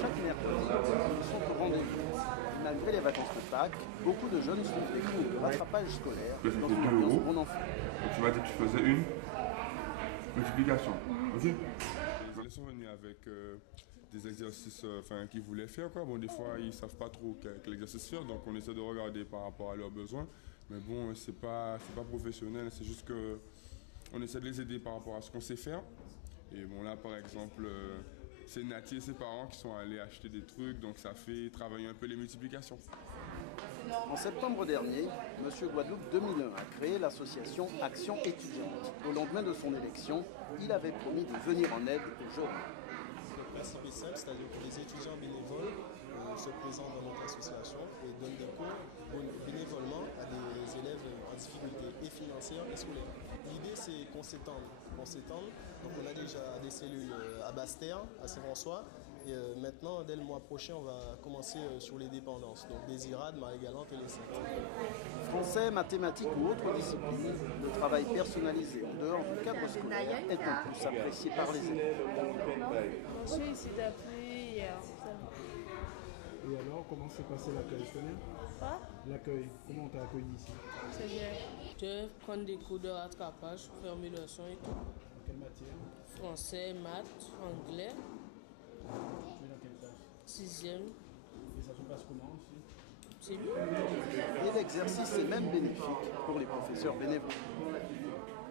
Chaque mercredi, ils sont au rendez-vous. Malgré les vacances de Pâques, beaucoup de jeunes suivent des cours de rattrapage scolaire dans une ambiance bon enfant. Tu m'as dit que tu faisais une multiplication. Ok. Les sont venus avec des exercices qu'ils voulaient faire. Quoi. Bon, des fois, ils ne savent pas trop quel exercice faire, donc on essaie de regarder par rapport à leurs besoins. Mais bon, c'est pas professionnel, c'est juste qu'on essaie de les aider par rapport à ce qu'on sait faire. Et bon, là, par exemple, c'est Nati et ses parents qui sont allés acheter des trucs, donc ça fait travailler un peu les multiplications. En septembre dernier, M. Guadeloupe 2001 a créé l'association Action étudiante. Au lendemain de son élection, il avait promis de venir en aide aux jeunes. Le principe est simple, c'est-à-dire que les étudiants bénévoles se présentent dans notre association et donnent des cours bénévolement à des élèves en difficulté et financière et scolaire. L'idée, c'est qu'on s'étende. Donc on a déjà des cellules à Basse-Terre, à Saint-François. Et maintenant, dès le mois prochain, on va commencer sur les dépendances. Donc des IRAD, Marie-Galante et les Saintes. Français, mathématiques ou autres disciplines, le travail personnalisé en dehors du cadre scolaire est un plus apprécié par les élèves. Je suis ici depuis hier. Et alors, comment s'est passé l'accueil scolaire? Quoi? L'accueil, comment on t'a accueilli ici? C'est bien. Je vais prendre des cours de rattrapage, formulation et tout. En quelle matière? Français, maths, anglais. Tu es dans quelle classe? 6e. Et ça se passe comment aussi? C'est bien. Et l'exercice est même bénéfique pour les professeurs bénévoles.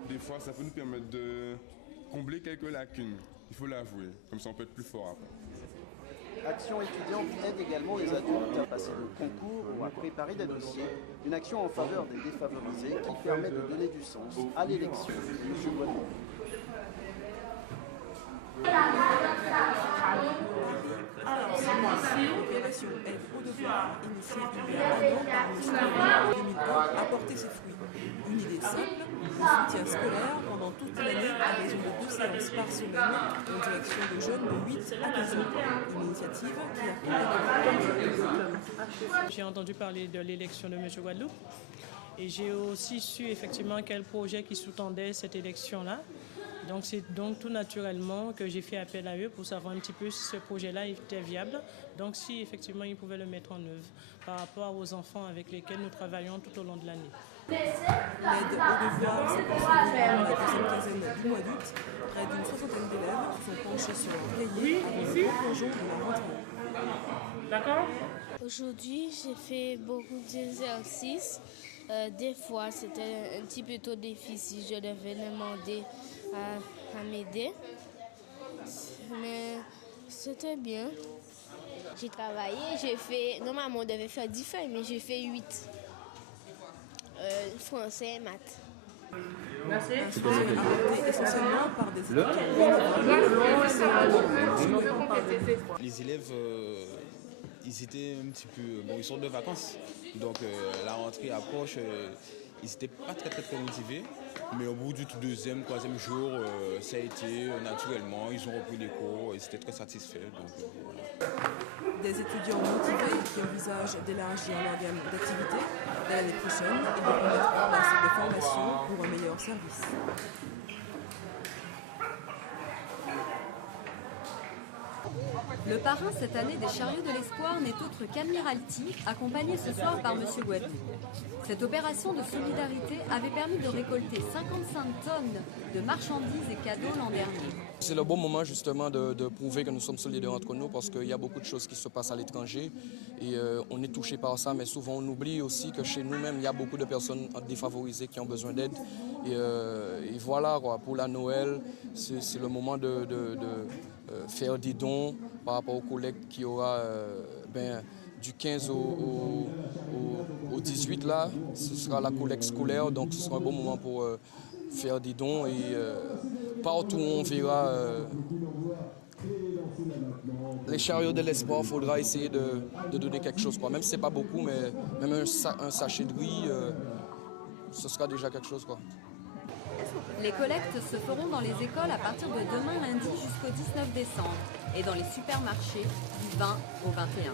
Des fois, ça peut nous permettre de combler quelques lacunes, il faut l'avouer, comme ça on peut être plus fort après. Action étudiante aide également les adultes à passer le concours ou à préparer des dossiers. Une action en faveur des défavorisés qui permet de donner du sens à l'élection de M. Guadeloupe. Alors, c'est l'opération Aide aux devoirs initiée du gouvernement par M. Guadeloupe en 2001 a porté ses fruits. Une idée simple, le soutien scolaire pendant toute l'année à raison de 2 séances par semaine en direction de jeunes de 8 à 15 ans. Une initiative qui a J'ai entendu parler de l'élection de M. Guadeloupe et j'ai aussi su effectivement quel projet qui sous-tendait cette élection-là. Donc c'est donc tout naturellement que j'ai fait appel à eux pour savoir un petit peu si ce projet-là était viable. Donc si effectivement ils pouvaient le mettre en œuvre par rapport aux enfants avec lesquels nous travaillons tout au long de l'année. L'aide aux devoirs s'est poursuivie pendant la deuxième quinzaine du mois d'août. Près d'une soixantaine d'élèves sont penchés sur leur cahier avant le replongeon de la rentrée. D'accord. Aujourd'hui, j'ai fait beaucoup d'exercices. Des fois, c'était un petit peu trop difficile. Je devais demander à m'aider. Mais c'était bien. J'ai travaillé, j'ai fait... Normalement, on devait faire 10 feuilles, mais j'ai fait 8. Français et maths. Merci. Essentiellement par des Les élèves, ils étaient un petit peu... Bon, ils sont de vacances. Donc la rentrée approche, ils n'étaient pas très motivés. Mais au bout du deuxième, troisième jour, ça a été naturellement. Ils ont repris les cours, ils étaient très satisfaits. Donc, voilà. Des étudiants motivés qui envisagent d'élargir leur gamme d'activités dès l'année prochaine et de mettre en place des formations pour un meilleur service. Le parrain cette année des chariots de l'espoir n'est autre qu'Admiralty, accompagné ce soir par M. Guadeloupe. Cette opération de solidarité avait permis de récolter 55 tonnes de marchandises et cadeaux l'an dernier. C'est le bon moment justement de prouver que nous sommes solidaires entre nous parce qu'il y a beaucoup de choses qui se passent à l'étranger et on est touché par ça, mais souvent on oublie aussi que chez nous-mêmes, il y a beaucoup de personnes défavorisées qui ont besoin d'aide. Et voilà, quoi, pour la Noël, c'est le moment de faire des dons par rapport aux collectes qu'il y aura du 15 au 18 là, ce sera la collecte scolaire, donc ce sera un bon moment pour faire des dons et partout où on verra les chariots de l'espoir, il faudra essayer de donner quelque chose, quoi. Même si ce n'est pas beaucoup, mais même un sachet de riz, ce sera déjà quelque chose, quoi. Les collectes se feront dans les écoles à partir de demain lundi jusqu'au 19 décembre et dans les supermarchés du 20 au 21.